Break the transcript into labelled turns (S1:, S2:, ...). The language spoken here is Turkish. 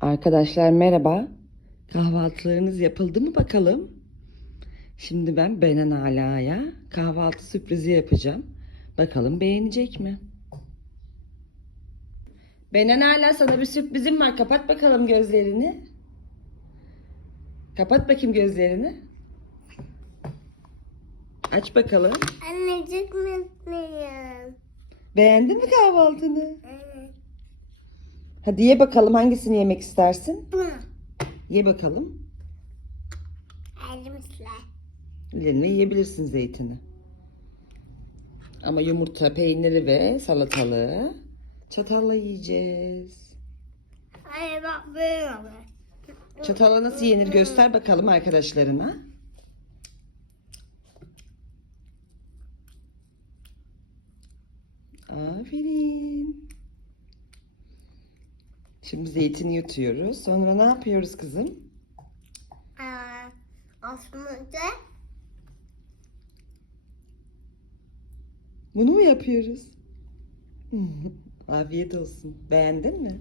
S1: Arkadaşlar merhaba. Kahvaltılarınız yapıldı mı bakalım? Şimdi ben Benen Ala'ya kahvaltı sürprizi yapacağım. Bakalım beğenecek mi? Benen Ala sana bir sürprizim var. Kapat bakalım gözlerini. Kapat bakayım gözlerini. Aç bakalım.
S2: Annecik mutluyum.
S1: Beğendin mi kahvaltını? Hadi ye bakalım hangisini yemek istersin?
S2: Bu.
S1: Ye bakalım.
S2: Elimizle.
S1: Elinle yiyebilirsin zeytini. Ama yumurta, peyniri ve salatalığı çatalla yiyeceğiz.
S2: Hayır bak böyle.
S1: Çatalla nasıl yenir göster bakalım arkadaşlarına. Aferin. Şimdi zeytini yutuyoruz. Sonra ne yapıyoruz kızım?
S2: Aa, aslında
S1: Bunu mu yapıyoruz? Afiyet olsun. Beğendin mi?